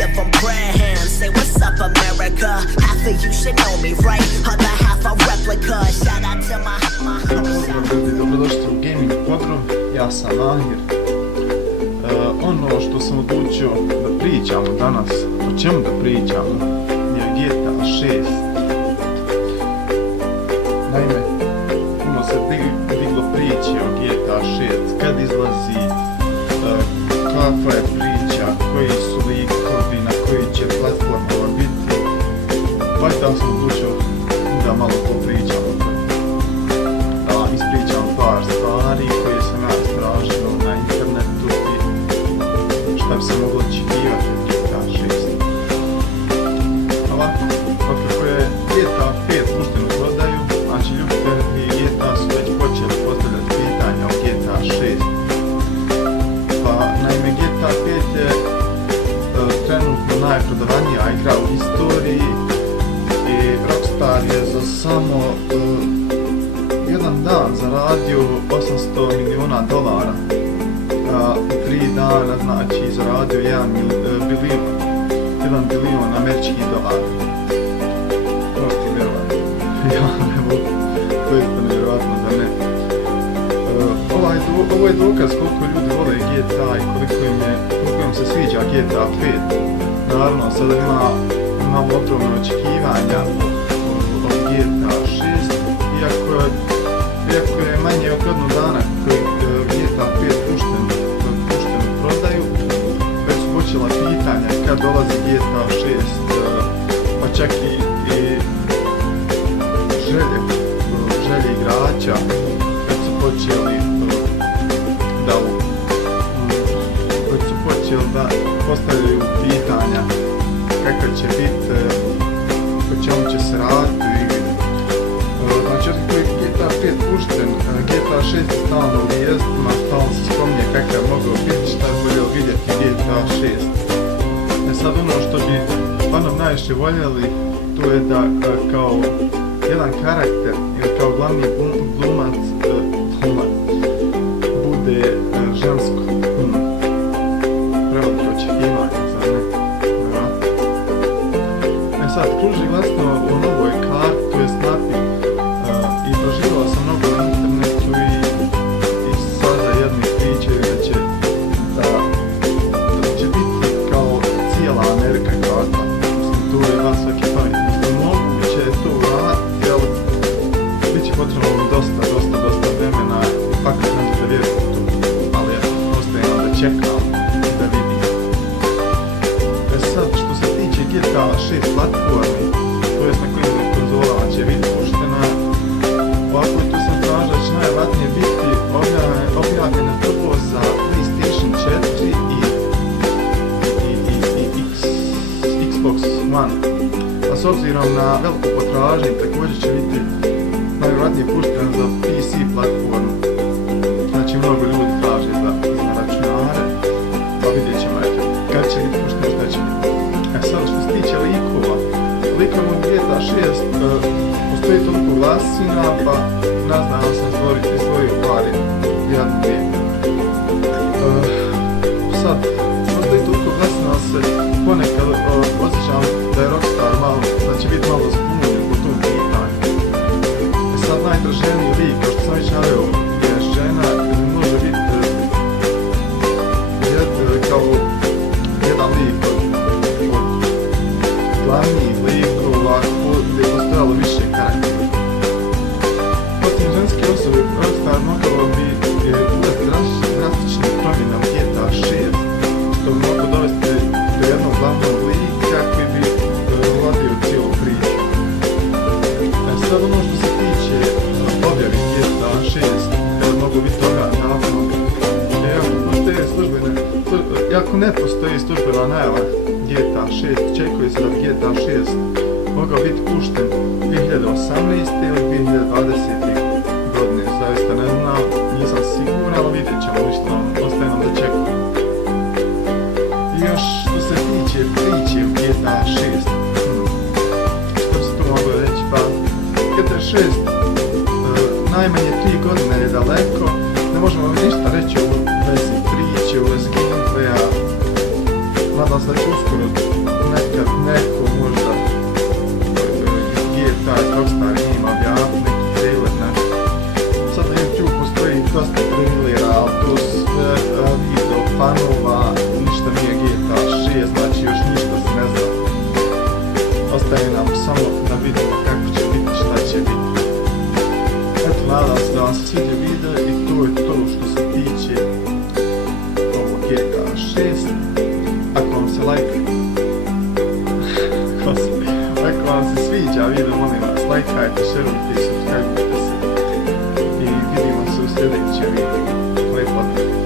give them prayer hands. Say what's up America, half of you should know me, right? Other half a replica. Shout out to my Dobrodošli u Gaming Podrum, ja sam Mahir. Ono što sam odlučio da pričamo danas, o čemu da pričamo, je GTA 6. Naime, puno se diglo priče o GTA 6, kad izlazi, kakva je priča, koji su likovi, na koji će platformama biti. Baš da sam odlučio da malo to pričamo. Da vam ispričam par stvari koje sam ja istražio na internetu i šta bi se moglo očekivati od GTA 6. Ovako, otkako je GTA 5 pušten u prodaju, znači ljubitelji GTA su već počeli postavljati pitanja o GTA 6. Pa naime GTA 5 je trenutno najprodavanija igra u istoriji i Rockstar je za samo jedan dan zaradio $800 milijuna, u 3 dana znači zaradio 1 bilion američkih dolara. Možete vjerovati? Ja ne mogu, to je to nevjerovatno da ne. Ovo je dokaz koliko ljudi vole GTA i koliko im se sviđa GTA 5. Naravno, sada imamo ogromne očekivanja od GTA 6, iako je manje od godinu dana koji GTA 5 pušten u prodaju, već su počela pitanja kad dolazi GTA 6, pa čak i želje igrača, kad su počeli da postavljaju pitanja kakva će biti, po čemu će se raditi u igri. Znači, otkako je GTA 5 pušten, GTA 6 je stalno u vijestima, stalno se spominje kakav je mogao biti, šta je voljelo vidjeti GTA 6. Sad ono što bi stvarno najviše voljeli, to je da kao jedan karakter ili kao glavni glumac bude žensko. Prevelike očekivanja, zar ne? Sad, kruži glasno o novoj karti, to je Snappy, i proživao sam mnogo na internetu i sada jedni pričaju da će biti kao cijela Amerika karta. Mislim, to je vas svaki pamet. Mislim, moguće je to uraditi, ali bit će potrebno dosta vremena, fakat ne možete vjeriti tu, ali ostajem da čekam da vidim. Sad, što se tiče GTA 6 platformi, to jest na kojim konzolama će biti puštena, ovako tu sam tražio da će najvratnije biti objavljena prvo za PlayStation 4 i Xbox One. A s obzirom na veliku potražnju, također će biti najvratnije puštena za PC platformu. Znači, mnogo ljudi traže za računare, pa vidjet ćemo kad će biti puštena, šta će biti. Sad, što se tiče likova u GTA 6 postoji toliko glasina, pa naznao sam izvojio pari, jedan dvije. Sad, postoji toliko glasina da se ponekad osjećam da je Rockstar malo, da će biti malo zbunjen po tom pitanju. Sad, najtraženiji lik, kao što sam već naveo, je žena, može biti kao jedan lik glavnih likova gdje je postojalo više karaktera. Osim ženske osobe, Rockstar moglo bi uvesti drastične promjene u GTA 6, što bi moglo dovesti do jednog glavnog lika koji bi vodio cijelu priču. Sad ono što se tiče objavi GTA 6, mogu biti toga davno. Iako ne postoji službena najava GTA 6, čekuje se da bi GTA 6 mogao biti pušten 2018. ili 2020. godine. Zaista ne znam, nisam siguran, ali vidjet ćemo, ništa ostaje nam da čekamo. I još što se tiče priče u GTA 6, što bi se tu moglo reći, pa GTA 6 najmanje 3 godine je daleko, ne možemo ništa reći o vezi priče, u vezi gameplaya. Nadam se da će uskoro dosta trilera, ali tu sve video fanova, ništa nije GTA 6, znači još ništa se ne zna. Ostaje nam samo da vidimo kako će biti, šta će biti. Eto, nadam se da vam se sviđa video i to je to što se tiče ovog GTA 6. Ako vam se ako vam se sviđa video, molim vas, lajkajte, šerujte i subscribeujte se. I vidimo se u sljedećem videu. Lepo.